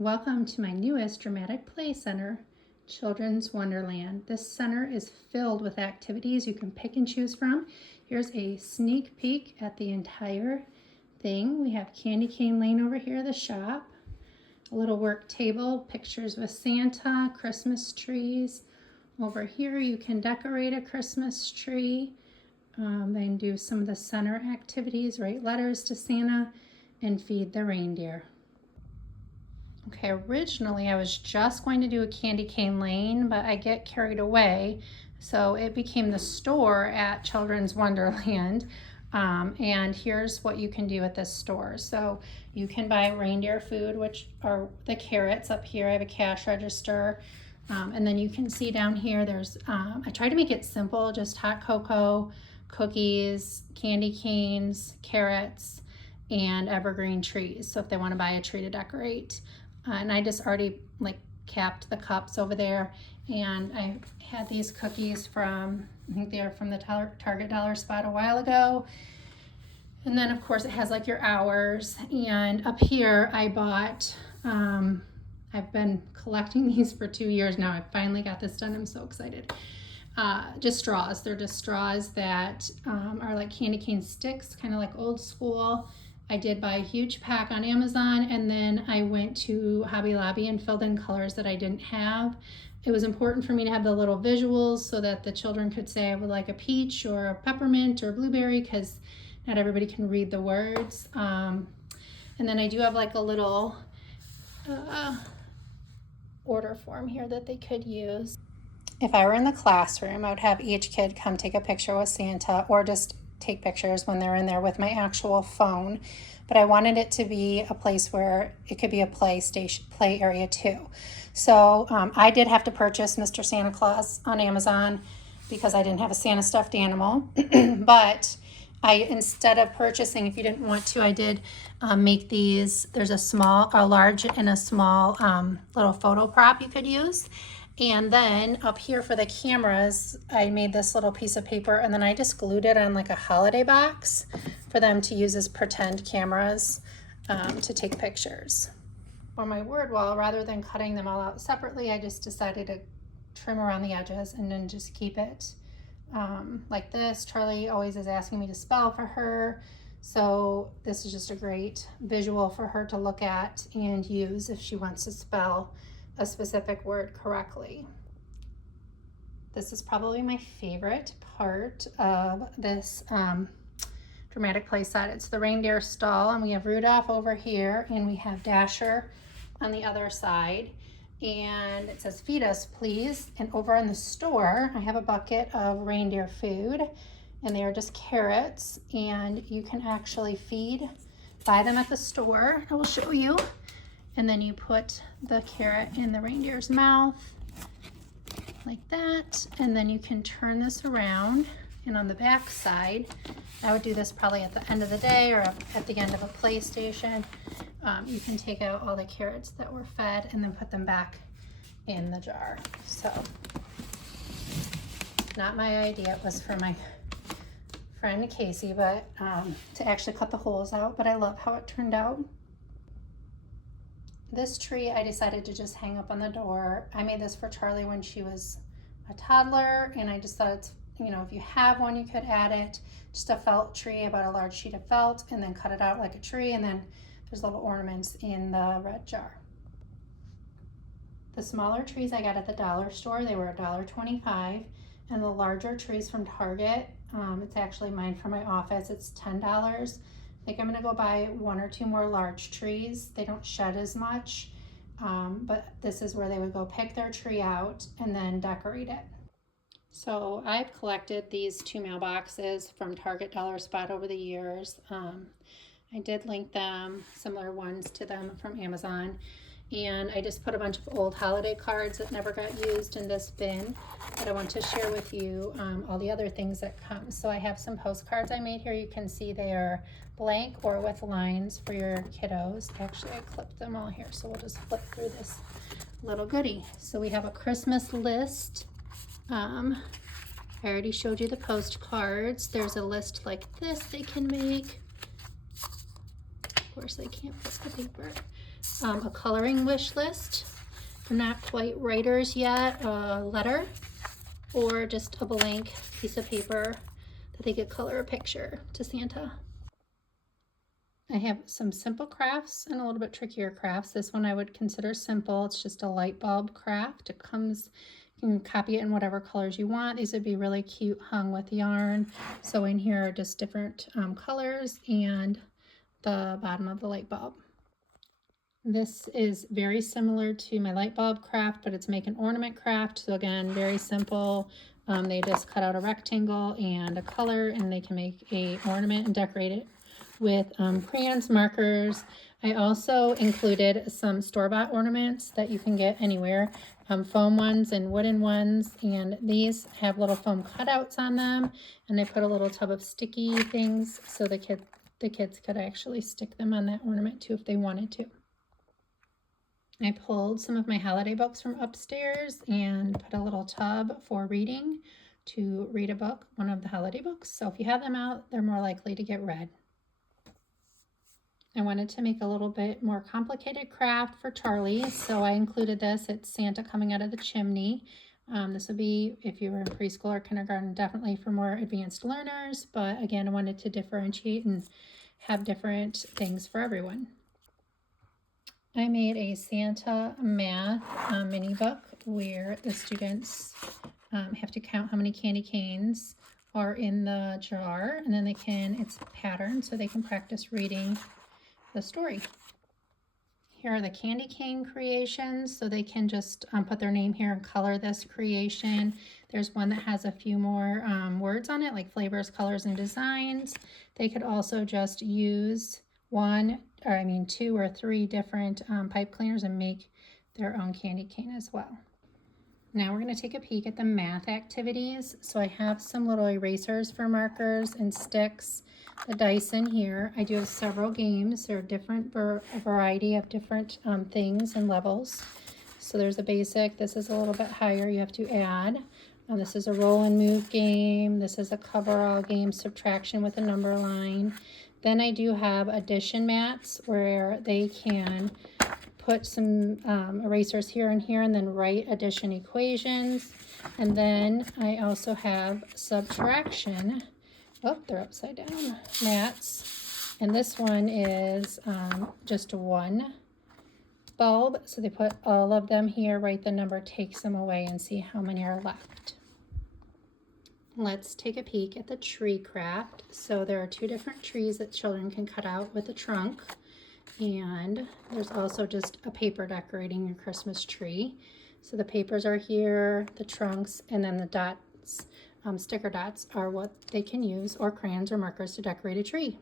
Welcome to my newest dramatic play center, Children's Wonderland. This center is filled with activities you can pick and choose from. Here's a sneak peek at the entire thing. We have Candy Cane Lane over here, the shop, a little work table, pictures with Santa, Christmas trees. Over here you can decorate a Christmas tree, then do some of the center activities, write letters to Santa, and feed the reindeer. Okay, originally I was just going to do a Candy Cane Lane, but I get carried away. So it became the store at Children's Wonderland. And here's what you can do at this store. So you can buy reindeer food, which are the carrots up here. I have a cash register. And then you can see down here, there's, I try to make it simple, just hot cocoa, cookies, candy canes, carrots, and evergreen trees. So if they want to buy a tree to decorate. And I just already capped the cups over there. And I had these cookies from, I think they are from the Target dollar spot a while ago. And then of course it has your hours. And up here I bought, I've been collecting these for 2 years now. I finally got this done. I'm so excited. Just straws. They're just straws that are like candy cane sticks, kind of like old school. I did buy a huge pack on Amazon, and then I went to Hobby Lobby and filled in colors that I didn't have. It was important for me to have the little visuals so that the children could say I would like a peach or a peppermint or a blueberry, because not everybody can read the words. And then I do have a little order form here that they could use. If I were in the classroom, I would have each kid come take a picture with Santa, or just take pictures when they're in there with my actual phone. But I wanted it to be a place where it could be a play area too. So I did have to purchase Mr. Santa Claus on Amazon because I didn't have a Santa stuffed animal. But instead of purchasing, if you didn't want to, I did make these. There's a large and a small little photo prop you could use. And then up here for the cameras, I made this little piece of paper, and then I just glued it on a holiday box for them to use as pretend cameras to take pictures. For my word wall, rather than cutting them all out separately, I just decided to trim around the edges and then just keep it like this. Charlie always is asking me to spell for her, so this is just a great visual for her to look at and use if she wants to spell a specific word correctly. This is probably my favorite part of this dramatic play set. It's the reindeer stall, and we have Rudolph over here, and we have Dasher on the other side. And it says, "Feed us, please." And over in the store, I have a bucket of reindeer food, and they are just carrots, and you can actually buy them at the store. I will show you. And then you put the carrot in the reindeer's mouth like that. And then you can turn this around. And on the back side, I would do this probably at the end of the day or at the end of a play station. You can take out all the carrots that were fed and then put them back in the jar. So, not my idea. It was for my friend Casey, but to actually cut the holes out. But I love how it turned out. This tree I decided to just hang up on the door. I made this for Charlie when she was a toddler, and I just thought it's, if you have one, you could add it. Just a felt tree, about a large sheet of felt, and then cut it out like a tree, and then there's little ornaments in the red jar. The smaller trees I got at the dollar store, they were $1.25, and the larger trees from Target, it's actually mine from my office, it's $10. I think I'm going to go buy 1 or 2 more large trees. They don't shed as much, but this is where they would go pick their tree out and then decorate it. So I've collected these 2 mailboxes from Target dollar spot over the years. I did link them, similar ones to them from Amazon. And I just put a bunch of old holiday cards that never got used in this bin, but I want to share with you all the other things that come. So I have some postcards I made here. You can see they are blank or with lines for your kiddos. Actually, I clipped them all here, so we'll just flip through this little goodie. So we have a Christmas list. I already showed you the postcards. There's a list like this they can make. Of course, they can't put the paper. a coloring wish list. They're not quite writers yet, a letter, or just a blank piece of paper that they could color a picture to Santa. I have some simple crafts and a little bit trickier crafts. This one I would consider simple. It's just a light bulb craft. It comes, you can copy it in whatever colors you want. These would be really cute hung with yarn. So in here are just different colors and the bottom of the light bulb. This is very similar to my light bulb craft, but it's make an ornament craft. So again, very simple. They just cut out a rectangle and a color, and they can make a ornament and decorate it with crayons, markers. I also included some store-bought ornaments that you can get anywhere, foam ones and wooden ones, and these have little foam cutouts on them, and I put a little tub of sticky things so the kids could actually stick them on that ornament too if they wanted to. I pulled some of my holiday books from upstairs and put a little tub for reading to read a book, one of the holiday books. So if you have them out, they're more likely to get read. I wanted to make a little bit more complicated craft for Charlie, so I included this. It's Santa coming out of the chimney. This would be, if you were in preschool or kindergarten, definitely for more advanced learners, but again, I wanted to differentiate and have different things for everyone. I made a Santa math mini book where the students have to count how many candy canes are in the jar, and then it's patterned so they can practice reading the story. Here are the candy cane creations, so they can just put their name here and color this creation. There's one that has a few more words on it, like flavors, colors, and designs. They could also just use two or three different pipe cleaners and make their own candy cane as well. Now we're going to take a peek at the math activities. So I have some little erasers for markers and sticks, the dice in here. I do have several games. There are a variety of different things and levels. So there's a basic. This is a little bit higher. You have to add. This is a roll and move game. This is a cover-all game, subtraction with a number line. Then I do have addition mats where they can put some erasers here and here and then write addition equations. And then I also have subtraction. Oh, they're upside down. Mats. And this one is just one bulb. So they put all of them here, write the number, takes them away, and see how many are left. Let's take a peek at the tree craft. So there are two different trees that children can cut out with a trunk. And there's also just a paper decorating your Christmas tree. So the papers are here, the trunks, and then the dots, sticker dots are what they can use, or crayons or markers to decorate a tree.